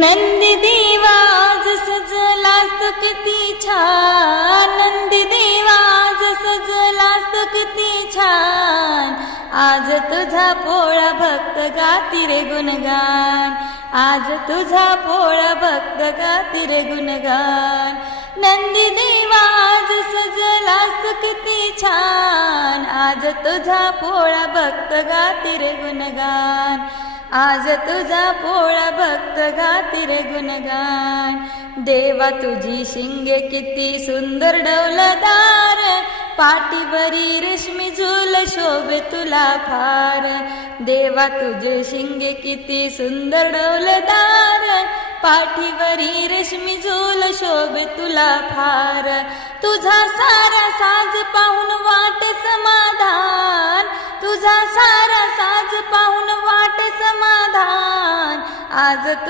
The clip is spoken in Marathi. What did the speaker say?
नंदी देवा आज सजलास किती छान, नंदी देवा आज सजलास किती छान, आज तुझा पोळा भक्त गाती रे गुणगान, आज तुझा पोळा भक्त गाती रे गुणगान. नंदी देवा आज सजलास किती छान, आज तुझा पोळा भक्त गाती रे गुणगान, आज तुझा पोळा भक्त गाती रे गुणगान. देवा तुझी शिंगे किती सुंदर डौलदार, पाठीवरी रेशमी झूल शोभे तुला फार. देवा तुझे शिंगे किती सुंदर डौलदार, पाठीवरी रेशमी झूल शोभे तुला फार. तुझा सारा साज पाहून वाटे समाधान, तुझा सारा साज पाहून वाटे समाधान, आज तू